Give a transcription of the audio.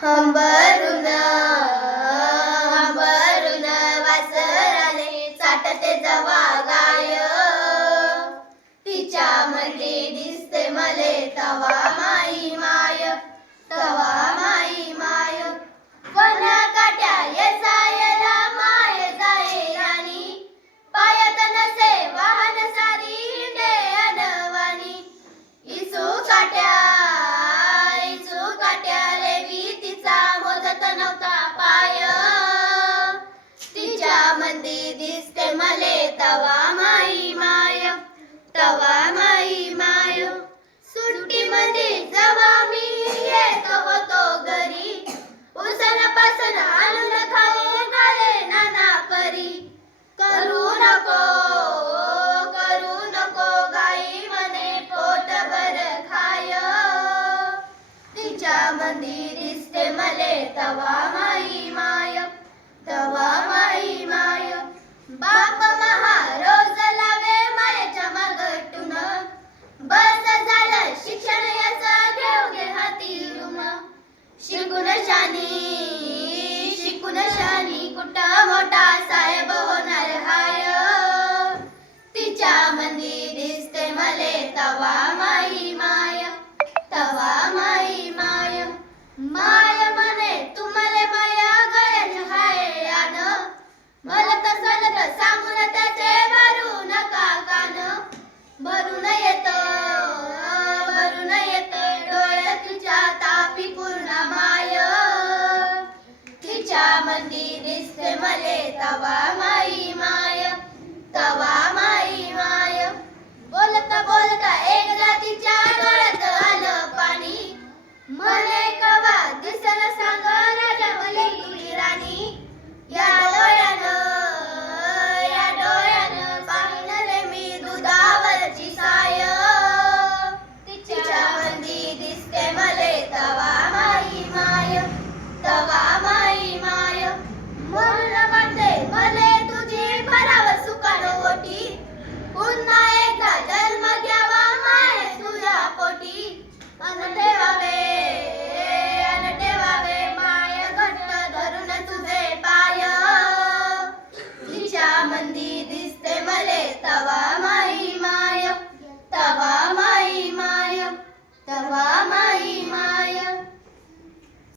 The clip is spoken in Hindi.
हम बरुना మందిరిస్తే మలే తవా. दिसते तवा my my, Tawa my my. बोलता बोलता एक जातीच्या डोळ्यात आलं पाणी. मले